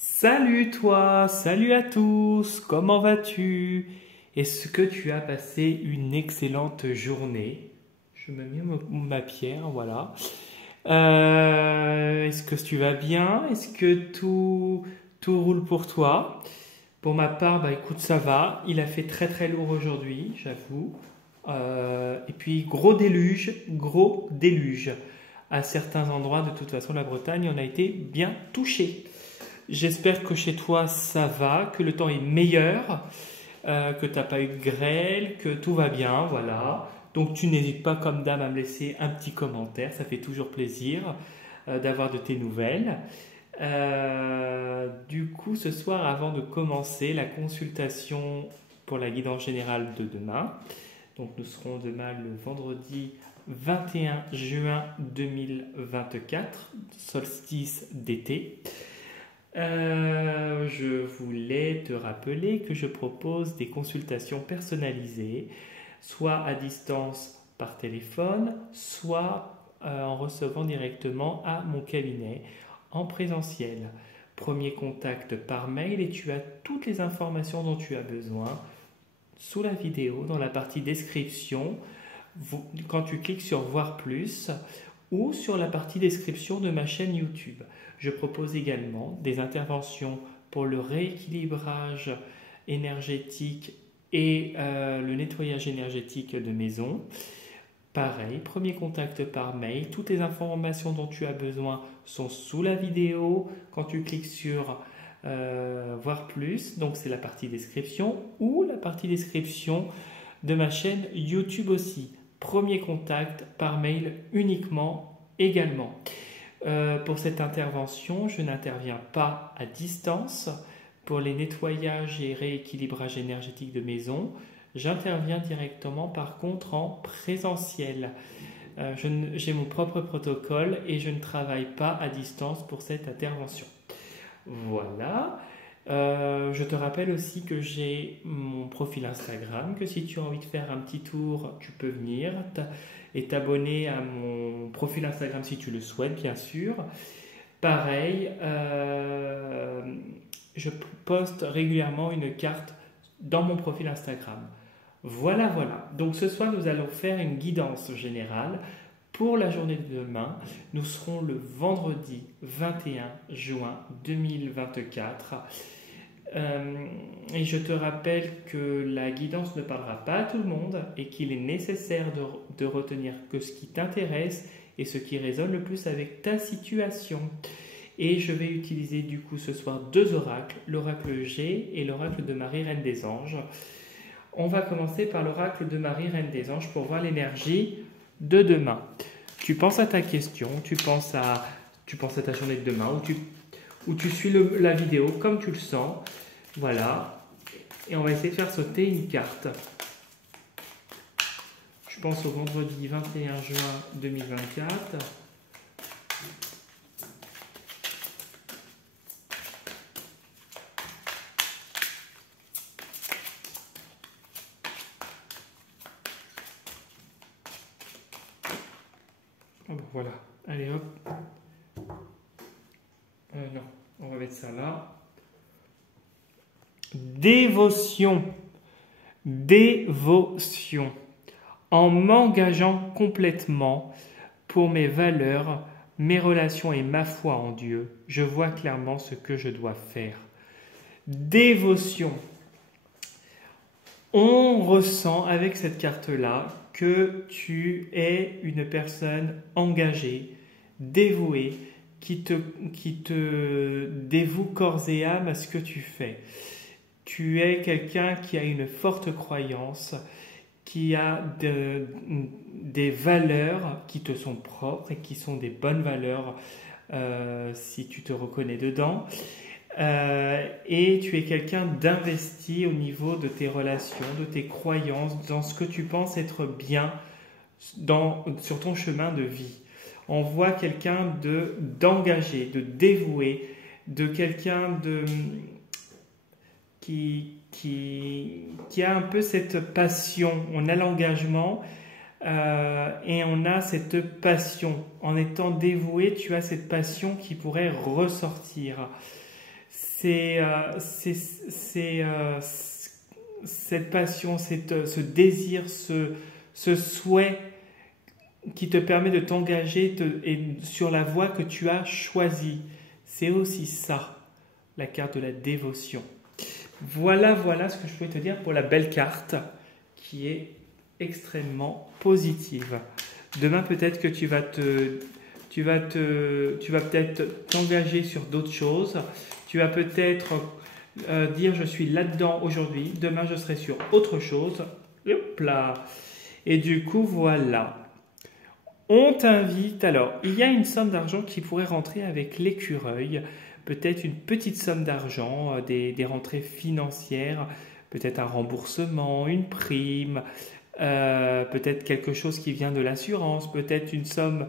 Salut toi, salut à tous, comment vas-tu? Est-ce que tu as passé une excellente journée? Je me mets ma pierre, voilà. Est-ce que tu vas bien? Est-ce que tout roule pour toi? Pour ma part, bah écoute, ça va. Il a fait très très lourd aujourd'hui, j'avoue. Et puis gros déluge. À certains endroits, de toute façon, la Bretagne, on a été bien touché. J'espère que chez toi ça va, que le temps est meilleur, que tu n'as pas eu de grêle, que tout va bien, voilà. Donc tu n'hésites pas comme d'hab à me laisser un petit commentaire, ça fait toujours plaisir d'avoir de tes nouvelles. Du coup, ce soir, avant de commencer la consultation pour la guidance générale de demain, donc nous serons demain le vendredi 21 juin 2024, solstice d'été. Je voulais te rappeler que je propose des consultations personnalisées, soit à distance par téléphone, soit en recevant directement à mon cabinet en présentiel. Premier contact par mail et tu as toutes les informations dont tu as besoin sous la vidéo dans la partie description quand tu cliques sur voir plus ou sur la partie description de ma chaîne YouTube. Je propose également des interventions pour le rééquilibrage énergétique et le nettoyage énergétique de maison. Pareil, premier contact par mail. Toutes les informations dont tu as besoin sont sous la vidéo. Quand tu cliques sur voir plus, donc c'est la partie description ou la partie description de ma chaîne YouTube aussi. Premier contact par mail uniquement également. Pour cette intervention, je n'interviens pas à distance. Pour les nettoyages et rééquilibrage énergétique de maison, j'interviens directement par contre en présentiel. J'ai mon propre protocole et je ne travaille pas à distance pour cette intervention. Voilà. Je te rappelle aussi que j'ai mon profil Instagram, que si tu as envie de faire un petit tour, tu peux venir et t'abonner à mon profil Instagram si tu le souhaites, bien sûr. Pareil, je poste régulièrement une carte dans mon profil Instagram. Voilà, voilà. Donc ce soir, nous allons faire une guidance générale pour la journée de demain. Nous serons le vendredi 21 juin 2024. Et je te rappelle que la guidance ne parlera pas à tout le monde et qu'il est nécessaire de retenir que ce qui t'intéresse et ce qui résonne le plus avec ta situation. Et je vais utiliser du coup ce soir deux oracles, l'oracle G et l'oracle de Marie, Reine des Anges. On va commencer par l'oracle de Marie, Reine des Anges, pour voir l'énergie de demain. Tu penses à ta question, tu penses à ta journée de demain, où tu suis la vidéo comme tu le sens. Voilà. Et on va essayer de faire sauter une carte. Je pense au vendredi 21 juin 2024. Oh bon, voilà. Allez hop. Non, on va mettre ça là. Dévotion. Dévotion. En m'engageant complètement pour mes valeurs, mes relations et ma foi en Dieu, je vois clairement ce que je dois faire. Dévotion. On ressent avec cette carte-là que tu es une personne engagée, dévouée, qui te dévoue corps et âme à ce que tu fais. Tu es quelqu'un qui a une forte croyance, qui a des valeurs qui te sont propres et qui sont des bonnes valeurs si tu te reconnais dedans. Et tu es quelqu'un d'investi au niveau de tes relations, de tes croyances, dans ce que tu penses être bien sur ton chemin de vie. On voit quelqu'un d'engagé, de dévoué, de quelqu'un qui a un peu cette passion. On a l'engagement et on a cette passion. En étant dévoué, tu as cette passion qui pourrait ressortir. cette passion, ce désir, ce souhait qui te permet de t'engager sur la voie que tu as choisie. C'est aussi ça, la carte de la dévotion. Voilà ce que je pouvais te dire pour la belle carte qui est extrêmement positive. Demain, peut-être que tu vas peut-être t'engager sur d'autres choses. Tu vas peut-être dire je suis là-dedans aujourd'hui. Demain, je serai sur autre chose. Hop là. Et du coup, voilà. On t'invite, alors, il y a une somme d'argent qui pourrait rentrer avec l'écureuil, peut-être une petite somme d'argent, des rentrées financières, peut-être un remboursement, une prime, peut-être quelque chose qui vient de l'assurance, peut-être une somme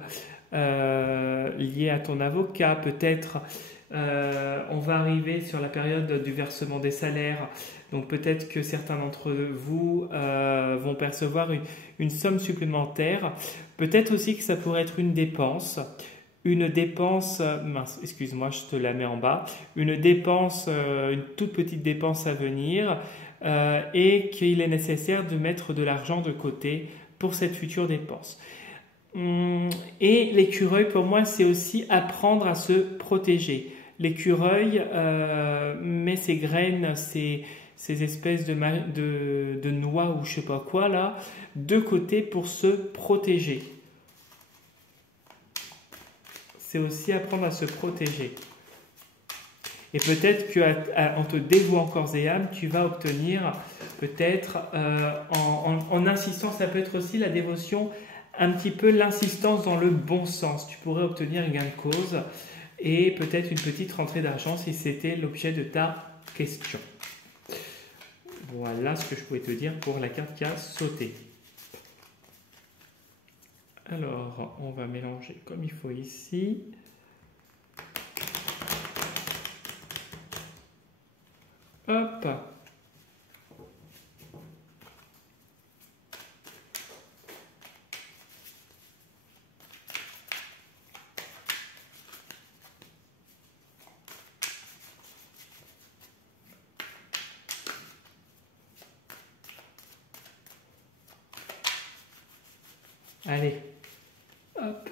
liée à ton avocat, peut-être on va arriver sur la période du versement des salaires. Donc peut-être que certains d'entre vous vont percevoir une somme supplémentaire. Peut-être aussi que ça pourrait être une dépense, mince, excuse-moi, je te la mets en bas, une toute petite dépense à venir et qu'il est nécessaire de mettre de l'argent de côté pour cette future dépense. Et l'écureuil, pour moi, c'est aussi apprendre à se protéger. L'écureuil met ses graines, ces espèces de noix ou je sais pas quoi là, de côté pour se protéger. C'est aussi apprendre à se protéger. Et peut-être qu'en te dévouant corps et âme, tu vas obtenir peut-être en insistant, ça peut être aussi la dévotion, un petit peu l'insistance dans le bon sens. Tu pourrais obtenir un gain de cause et peut-être une petite rentrée d'argent si c'était l'objet de ta question. Voilà ce que je pouvais te dire pour la carte qui a sauté. Alors, on va mélanger comme il faut ici. Hop. Allez, hop.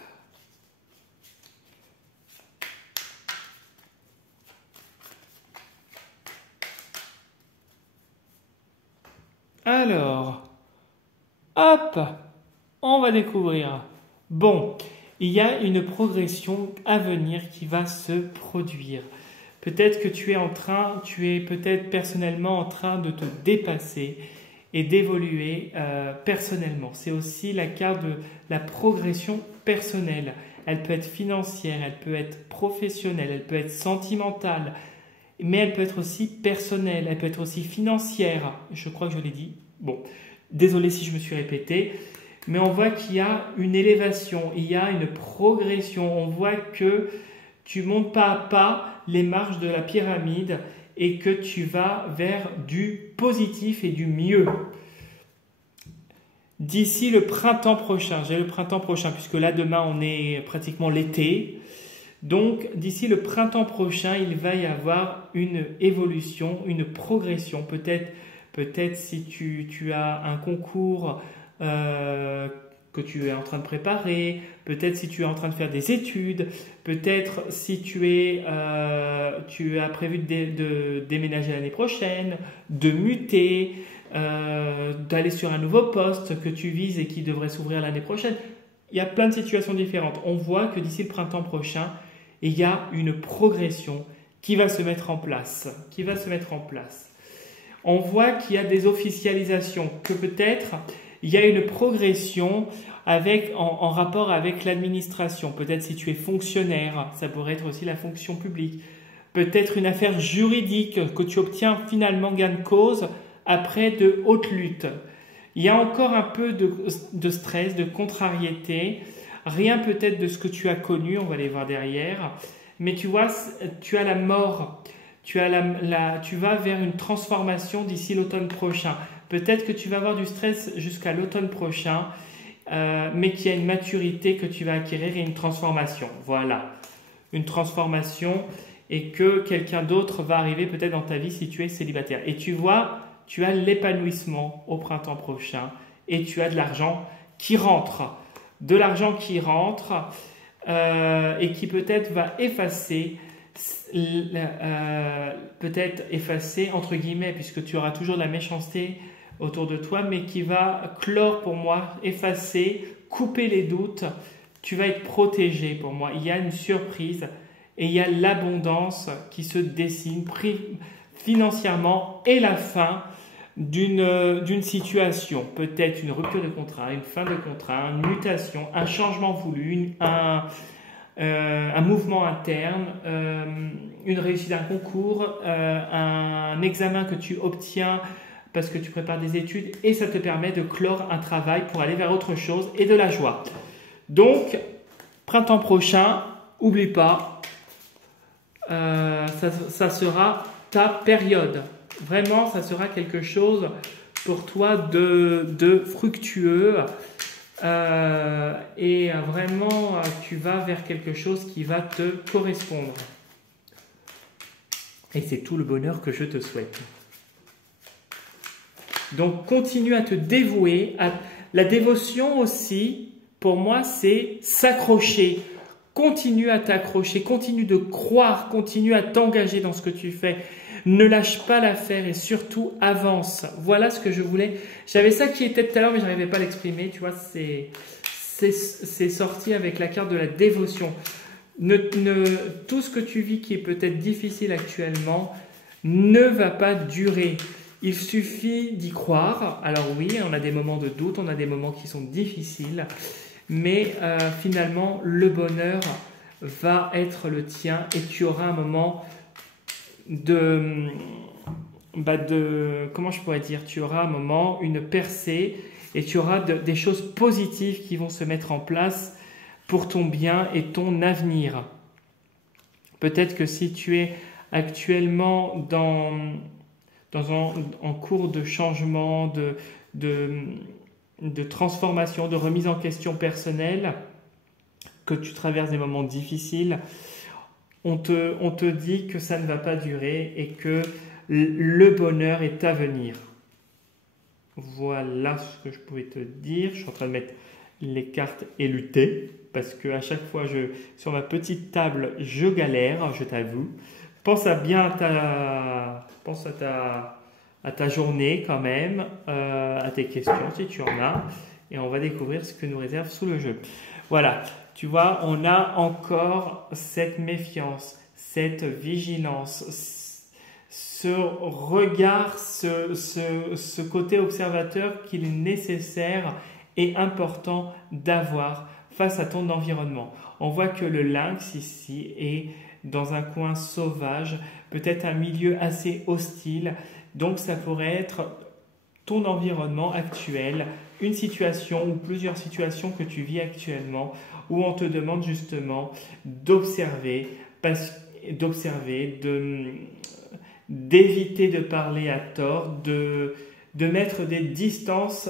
Alors, hop, on va découvrir. Bon, il y a une progression à venir qui va se produire. Peut-être que tu es peut-être personnellement en train de te dépasser et d'évoluer personnellement. C'est aussi la carte de la progression personnelle. Elle peut être financière, elle peut être professionnelle, elle peut être sentimentale, mais elle peut être aussi personnelle, elle peut être aussi financière. Je crois que je l'ai dit. Bon, désolé si je me suis répété, mais on voit qu'il y a une élévation, il y a une progression. On voit que tu montes pas à pas les marches de la pyramide et que tu vas vers du positif et du mieux. D'ici le printemps prochain, j'ai le printemps prochain, puisque là demain on est pratiquement l'été, donc d'ici le printemps prochain, il va y avoir une évolution, une progression. Peut-être si tu as un concours que tu es en train de préparer, peut-être si tu es en train de faire des études, peut-être si tu as prévu de déménager l'année prochaine, de muter, d'aller sur un nouveau poste que tu vises et qui devrait s'ouvrir l'année prochaine. Il y a plein de situations différentes. On voit que d'ici le printemps prochain, il y a une progression qui va se mettre en place. On voit qu'il y a des officialisations, que peut-être il y a une progression en rapport avec l'administration. Peut-être si tu es fonctionnaire, ça pourrait être aussi la fonction publique. Peut-être une affaire juridique que tu obtiens finalement gain de cause après de hautes luttes. Il y a encore un peu de stress, de contrariété, rien peut-être de ce que tu as connu, on va les voir derrière, mais tu vois, tu as la mort, tu vas vers une transformation d'ici l'automne prochain. Peut-être que tu vas avoir du stress jusqu'à l'automne prochain, mais qu'il y a une maturité que tu vas acquérir et une transformation. Voilà, une transformation et que quelqu'un d'autre va arriver peut-être dans ta vie si tu es célibataire. Et tu vois, tu as l'épanouissement au printemps prochain et tu as de l'argent qui rentre. De l'argent qui rentre et qui peut-être va effacer, entre guillemets, puisque tu auras toujours de la méchanceté autour de toi, mais qui va clore pour moi, effacer, couper les doutes. Tu vas être protégé pour moi. Il y a une surprise et il y a l'abondance qui se dessine financièrement et la fin d'une situation, peut-être une rupture de contrat, une fin de contrat, une mutation, un changement voulu, un mouvement interne, une réussite d'un concours, un examen que tu obtiens parce que tu prépares des études et ça te permet de clore un travail pour aller vers autre chose et de la joie. Donc, printemps prochain, oublie pas, ça sera ta période. Vraiment, ça sera quelque chose pour toi de fructueux et vraiment, tu vas vers quelque chose qui va te correspondre. Et c'est tout le bonheur que je te souhaite. Donc, continue à te dévouer. La dévotion aussi, pour moi, c'est s'accrocher. Continue à t'accrocher, continue de croire, continue à t'engager dans ce que tu fais. Ne lâche pas l'affaire et surtout avance. Voilà ce que je voulais. J'avais ça qui était tout à l'heure, mais je n'arrivais pas à l'exprimer. Tu vois, c'est sorti avec la carte de la dévotion. Tout ce que tu vis qui est peut-être difficile actuellement ne va pas durer. Il suffit d'y croire. Alors oui, on a des moments de doute, on a des moments qui sont difficiles, mais finalement, le bonheur va être le tien et tu auras un moment comment je pourrais dire, tu auras un moment, une percée et tu auras des choses positives qui vont se mettre en place pour ton bien et ton avenir. Peut-être que si tu es actuellement en cours de changement, de transformation, de remise en question personnelle, que tu traverses des moments difficiles, on te dit que ça ne va pas durer et que le bonheur est à venir. Voilà ce que je pouvais te dire. Je suis en train de mettre les cartes et lutter parce qu'à chaque fois, sur ma petite table, je galère, je t'avoue. Pense à ta journée quand même, à tes questions si tu en as. Et on va découvrir ce que nous réserve sous le jeu. Voilà, tu vois, on a encore cette méfiance, cette vigilance, ce regard, ce côté observateur qu'il est nécessaire et important d'avoir face à ton environnement. On voit que le lynx ici est dans un coin sauvage, peut-être un milieu assez hostile, donc ça pourrait être ton environnement actuel, une situation ou plusieurs situations que tu vis actuellement où on te demande justement d'observer, d'éviter de parler à tort, de mettre des distances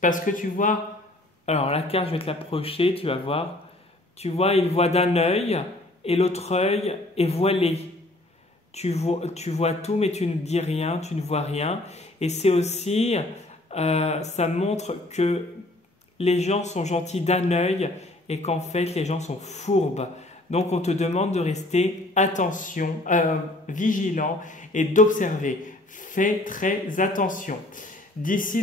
parce que tu vois, alors la carte je vais te l'approcher, tu vas voir, tu vois il voit d'un œil et l'autre œil est voilé. Tu vois tout mais tu ne dis rien, tu ne vois rien. Et c'est aussi, ça montre que les gens sont gentils d'un œil et qu'en fait les gens sont fourbes. Donc on te demande de rester vigilant et d'observer. Fais très attention. D'ici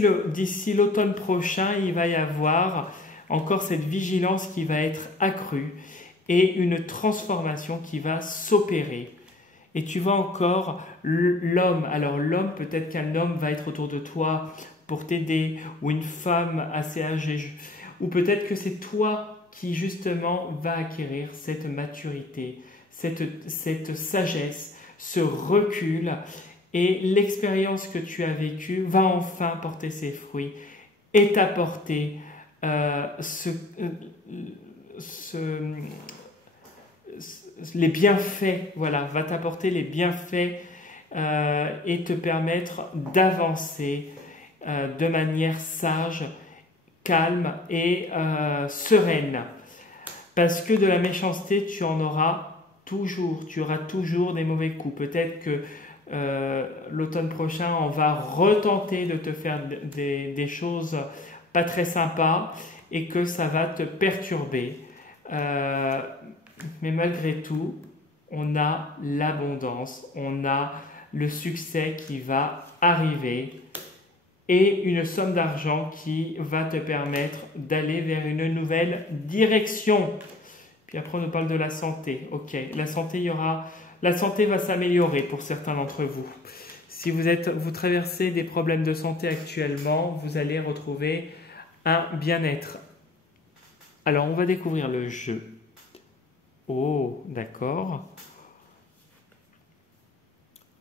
l'automne prochain, il va y avoir encore cette vigilance qui va être accrue et une transformation qui va s'opérer. Et tu vois encore l'homme. Alors l'homme, peut-être qu'un homme va être autour de toi pour t'aider, ou une femme assez âgée, ou peut-être que c'est toi qui justement va acquérir cette maturité, cette sagesse, ce recul, et l'expérience que tu as vécue va enfin porter ses fruits et t'apporter les bienfaits, voilà, va t'apporter les bienfaits et te permettre d'avancer de manière sage, calme et sereine. Parce que de la méchanceté, tu en auras toujours, tu auras toujours des mauvais coups. Peut-être que l'automne prochain, on va retenter de te faire des choses pas très sympas et que ça va te perturber. Mais malgré tout, on a l'abondance, on a le succès qui va arriver et une somme d'argent qui va te permettre d'aller vers une nouvelle direction. Puis après, on nous parle de la santé. Ok, la santé, la santé va s'améliorer pour certains d'entre vous. Si vous traversez des problèmes de santé actuellement, vous allez retrouver un bien-être. Alors, on va découvrir le jeu. Oh, d'accord.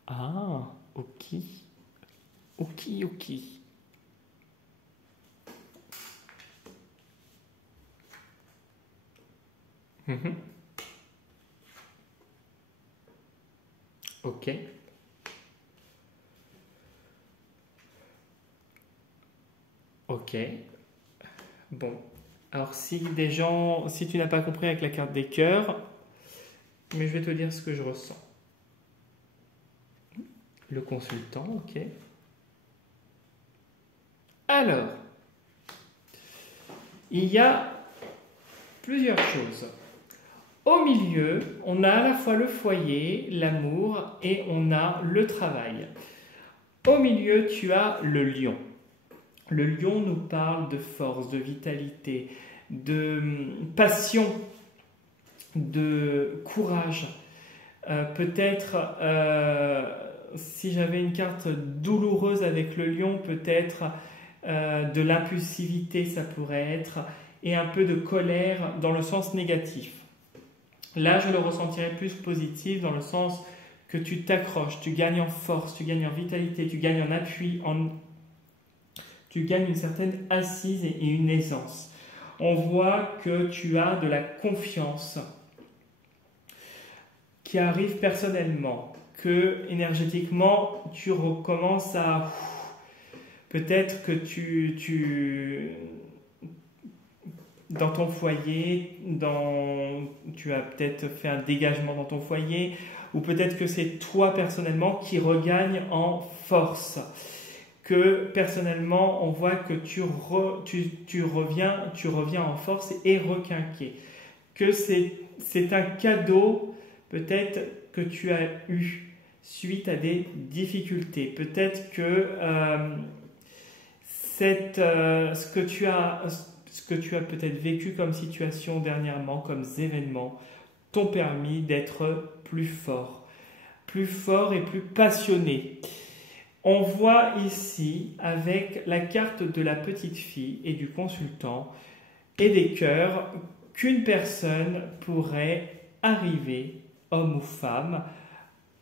Ah, ok. Ok, ok. Mhm. Ok. Ok. Bon. Alors, si tu n'as pas compris avec la carte des cœurs, mais je vais te dire ce que je ressens. Le consultant, ok. Alors, il y a plusieurs choses. Au milieu, on a à la fois le foyer, l'amour et on a le travail. Au milieu, tu as le lion. Le lion nous parle de force, de vitalité, de passion, de courage. Peut-être, si j'avais une carte douloureuse avec le lion, peut-être de l'impulsivité, ça pourrait être, et un peu de colère dans le sens négatif. Là, je le ressentirais plus positif dans le sens que tu t'accroches, tu gagnes en force, tu gagnes en vitalité, tu gagnes en appui, tu gagnes une certaine assise et une aisance. On voit que tu as de la confiance qui arrive personnellement, que énergétiquement, tu recommences à... Peut-être que dans ton foyer, tu as peut-être fait un dégagement dans ton foyer, ou peut-être que c'est toi personnellement qui regagne en force. Que personnellement, on voit que tu reviens en force et requinqué. Que c'est un cadeau peut-être que tu as eu suite à des difficultés. Peut-être que ce que tu as peut-être vécu comme situation dernièrement, comme événement, t'ont permis d'être plus fort et plus passionné. On voit ici, avec la carte de la petite fille et du consultant et des cœurs, qu'une personne pourrait arriver, homme ou femme,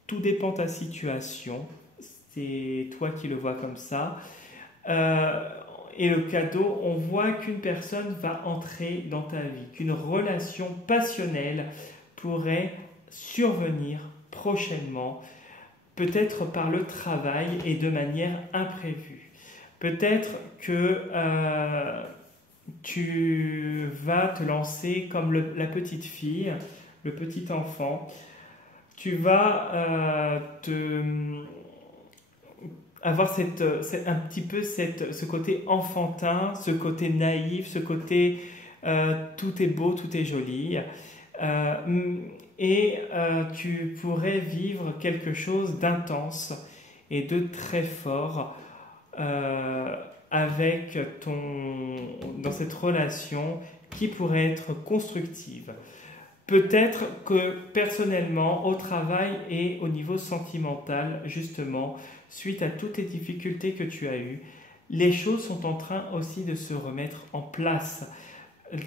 tout dépend de ta situation, c'est toi qui le vois comme ça. Et le cadeau, on voit qu'une personne va entrer dans ta vie, qu'une relation passionnelle pourrait survenir prochainement, peut-être par le travail et de manière imprévue. Peut-être que tu vas te lancer comme la petite fille, le petit enfant. Tu vas avoir un petit peu ce côté enfantin, ce côté naïf, ce côté tout est beau, tout est joli. Tu pourrais vivre quelque chose d'intense et de très fort dans cette relation qui pourrait être constructive. Peut-être que personnellement, au travail et au niveau sentimental, justement, suite à toutes les difficultés que tu as eues, les choses sont en train aussi de se remettre en place.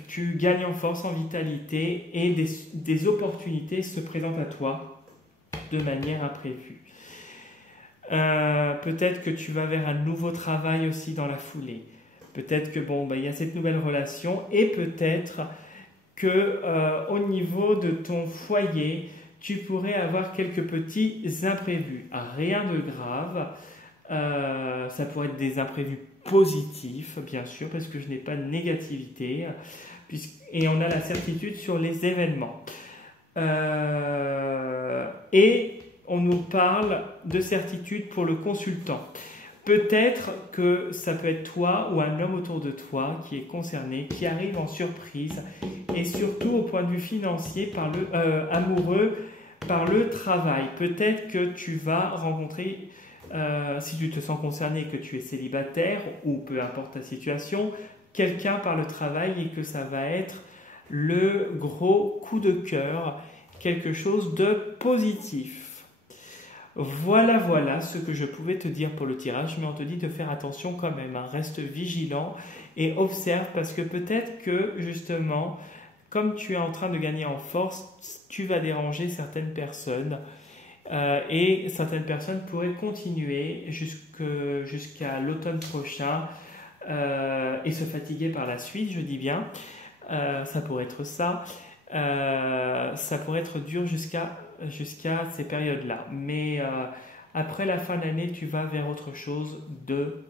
Tu gagnes en force, en vitalité et des opportunités se présentent à toi de manière imprévue. Peut-être que tu vas vers un nouveau travail aussi dans la foulée. Peut-être que il y a cette nouvelle relation et peut-être que au niveau de ton foyer, tu pourrais avoir quelques petits imprévus. Rien de grave. Ça pourrait être des imprévus positifs, bien sûr, parce que je n'ai pas de négativité. Et on a la certitude sur les événements. Et on nous parle de certitude pour le consultant. Peut-être que ça peut être toi ou un homme autour de toi qui est concerné, qui arrive en surprise, et surtout au point de vue financier, amoureux, par le travail. Peut-être que tu vas rencontrer, si tu te sens concerné, que tu es célibataire, ou peu importe ta situation, quelqu'un par le travail, et que ça va être le gros coup de cœur, quelque chose de positif. Voilà ce que je pouvais te dire pour le tirage, mais on te dit de faire attention quand même, hein. Reste vigilant et observe, parce que peut-être que justement, comme tu es en train de gagner en force, tu vas déranger certaines personnes, et certaines personnes pourraient continuer jusqu'à l'automne prochain, et se fatiguer par la suite, je dis bien. Ça pourrait être ça. Ça pourrait être dur jusqu'à ces périodes-là. Mais après la fin de l'année, tu vas vers autre chose de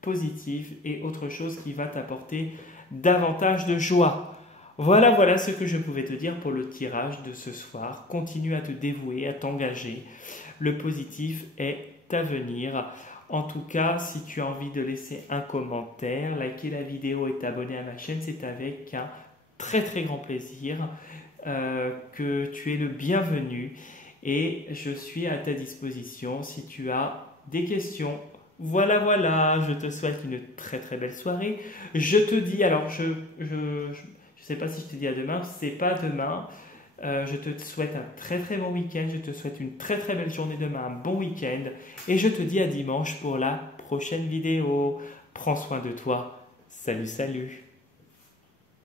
positif, et autre chose qui va t'apporter davantage de joie. Voilà ce que je pouvais te dire pour le tirage de ce soir. Continue à te dévouer, à t'engager. Le positif est à venir. En tout cas, si tu as envie de laisser un commentaire, liker la vidéo et t'abonner à ma chaîne, c'est avec un très grand plaisir que tu es le bienvenu, et je suis à ta disposition si tu as des questions. Voilà, je te souhaite une très belle soirée. Je te dis, alors je sais pas si je te dis à demain, c'est pas demain. Je te souhaite un très bon week-end, je te souhaite une très belle journée demain, un bon week-end, et je te dis à dimanche pour la prochaine vidéo. Prends soin de toi. Salut